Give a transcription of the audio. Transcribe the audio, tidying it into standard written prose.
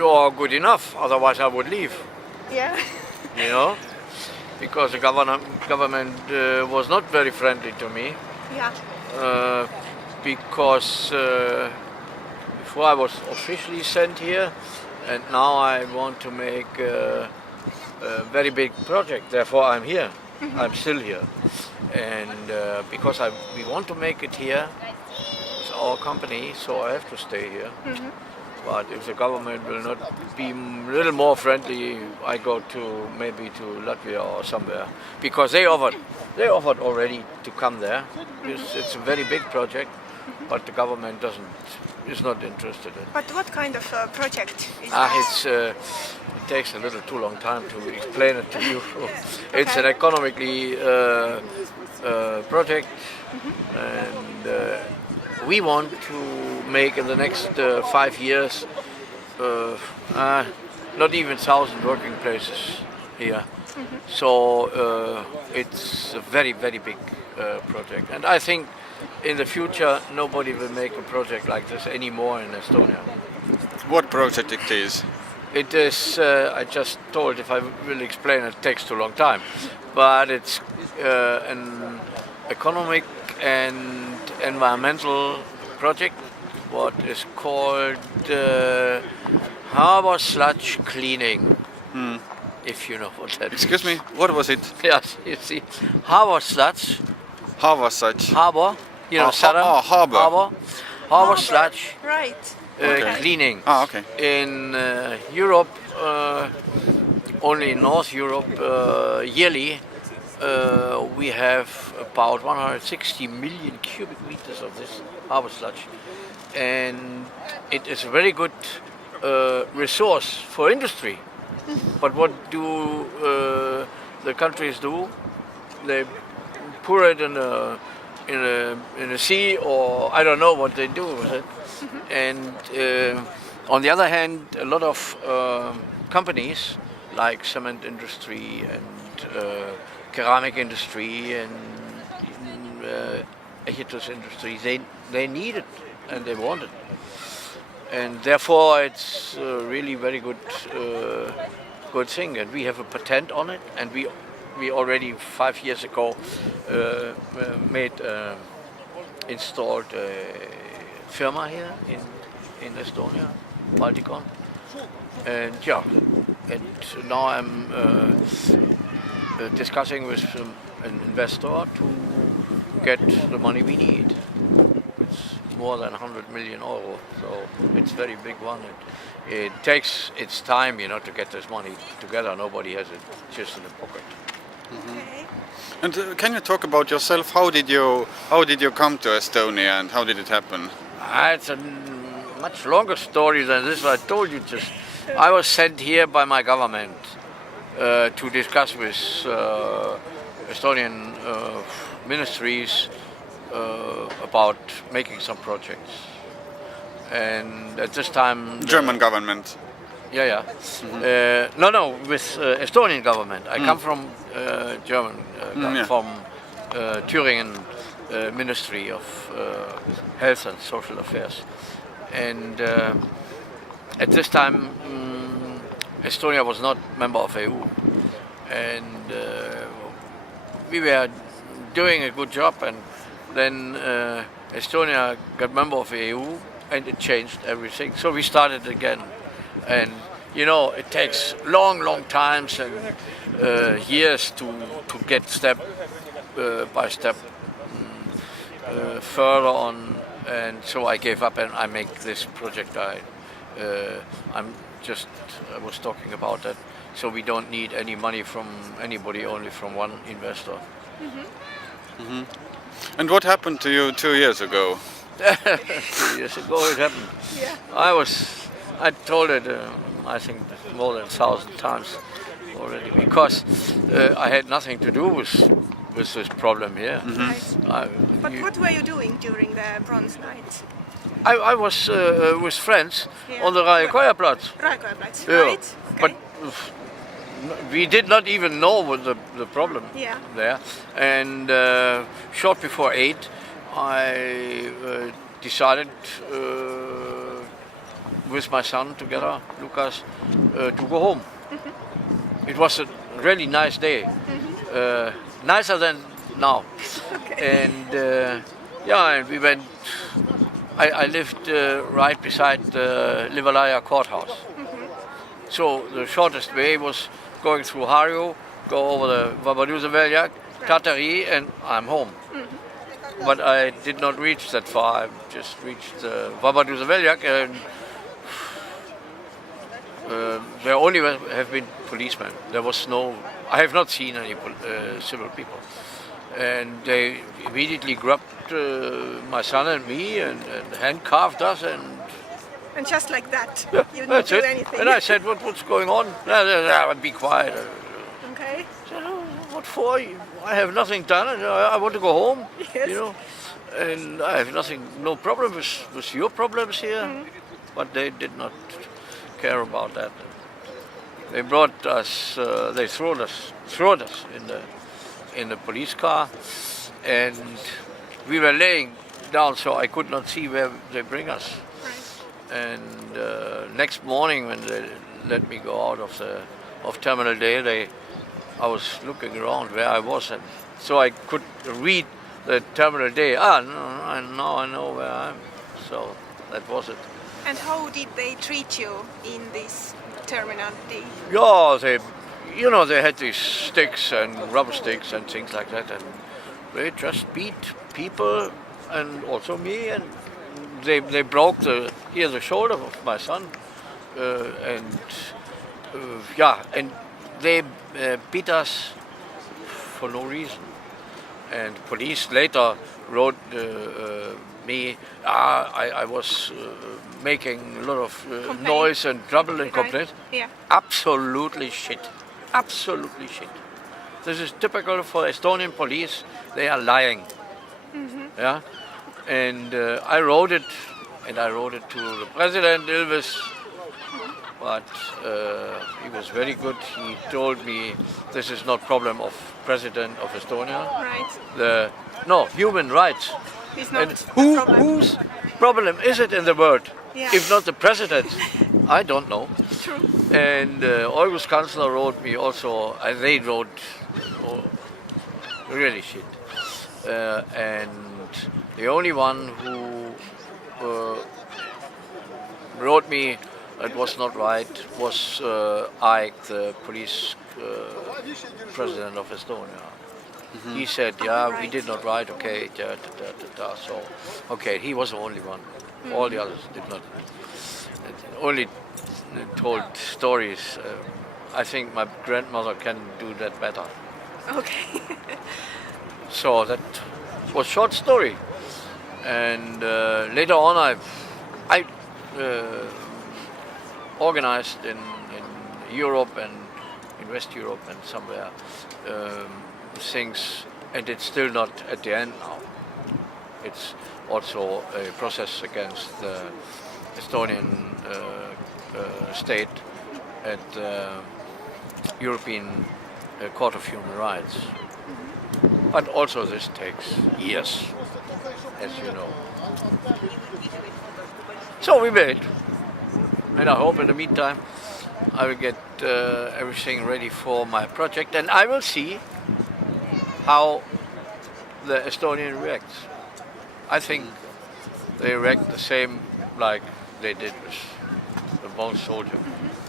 You are good enough, otherwise I would leave. Yeah. You know, because the government was not very friendly to me. Yeah. Because before I was officially sent here, and now I want to make a very big project. Therefore, I'm here. I'm still here, and because we want to make it here, it's our company, so I have to stay here. But if the government will not be a little more friendly, I go to maybe to Latvia or somewhere, because they offered already to come there. It's a very big project, but the government is not interested in. But what kind of project is this? It takes a little too long time to explain it to you. It's an economically project, and we want to make in the next 5 years not even 1,000 working places here. So it's a very, very big project. And I think in the future nobody will make a project like this anymore in Estonia. What project it is? It is, I just told, if I will explain it takes too long time, but it's an economic and environmental project, what is called harbor sludge cleaning, if you know what that is. Excuse me, what was it? Yes, you see, harbor sludge. Harbor sludge. Harbor, you know, harbor. Harbor sludge. Right. Cleaning. Okay. In Europe, only in North Europe, yearly, we have about 160 million cubic meters of this harbor sludge, and it is a very good resource for industry. But what do the countries do? They pour it in a sea, or I don't know what they do with it. And on the other hand, a lot of companies like cement industry and ceramic industry and industry, they need it and they want it. And therefore it's really very good thing. And we have a patent on it, and we already 5 years ago installed a firma here in Estonia, Balticon. And yeah, and now I'm discussing with an investor to get the money we need. It's more than 100 million euro, so it's very big one. It takes its time, to get this money together. Nobody has it just in the pocket. Okay. And can you talk about yourself? How did you come to Estonia, and how did it happen? It's a much longer story than this. I told you just. I was sent here by my government to discuss with Estonian ministries about making some projects. And at this time... German government? Yeah. No, with Estonian government. I come from German, from Thüringen Ministry of Health and Social Affairs. And at this time, Estonia was not member of EU. And we were doing a good job, and then Estonia got member of EU, and it changed everything. So we started again. And it takes long times and years to get step by step further on. And so I gave up, and I make this project. I was talking about that. So we don't need any money from anybody, only from one investor. And what happened to you 2 years ago? 2 years ago it happened. Yeah. I told it, I think more than 1,000 times already, because I had nothing to do with this problem here. But what were you doing during the bronze night? I was with friends on the Räägiplatz. Räägiplatz, Yeah. right? Okay. But we did not even know what the problem there. And short before 8, I decided with my son together, Lucas, to go home. It was a really nice day, nicer than now. And and we went. I lived right beside the Livalaya courthouse. So the shortest way was going through Harju, go over the Vabaduza-Veljak, Tatari, and I'm home. But I did not reach that far. I just reached Vabaduza-Veljak, and there only have been policemen. There was no. I have not seen any civil people. And they immediately grabbed my son and me and handcuffed us, And just like that, yeah, you didn't that's do it. anything. And I said, what's going on? Be quiet. Okay. I said, oh, what for? I have nothing done. And I want to go home. Yes. You know, and I have no problem with your problems here. But they did not care about that. They brought us. They threw us in the police car, and we were laying down, so I could not see where they bring us. Right. And next morning, when they let me go out of Terminal Day, I was looking around where I was, and so I could read the Terminal Day. Now I know where I am. So that was it. And how did they treat you in this Terminal D? Yeah, they had these sticks and rubber sticks and things like that, and they just beat people and also me, and they broke the shoulder of my son, and they beat us for no reason. And police later wrote me. I was making a lot of noise and trouble and complaints. Yeah. Absolutely shit. Absolutely shit. This is typical for Estonian police. They are lying. Yeah, and I wrote it to the president, Ilves, but he was very good. He told me this is not problem of president of Estonia. Right. Human rights. It's not And a problem. whose problem is it in the world? Yeah. If not the president, I don't know. True. And August Chancellor wrote me also, they wrote really shit. And the only one who wrote me it was not right was Ike, the police president of Estonia. He said, we did not write, okay, so, okay, he was the only one. All the others did not. Only told stories. I think my grandmother can do that better. Okay. So that was short story. And later on I organized in Europe and in West Europe and somewhere things, and it's still not at the end now. It's also a process against the Estonian state at the European Court of Human Rights. But also this takes years, as you know. So we wait, and I hope in the meantime I will get everything ready for my project, and I will see how the Estonian reacts. I think they react the same like they did with the Bone Soldier.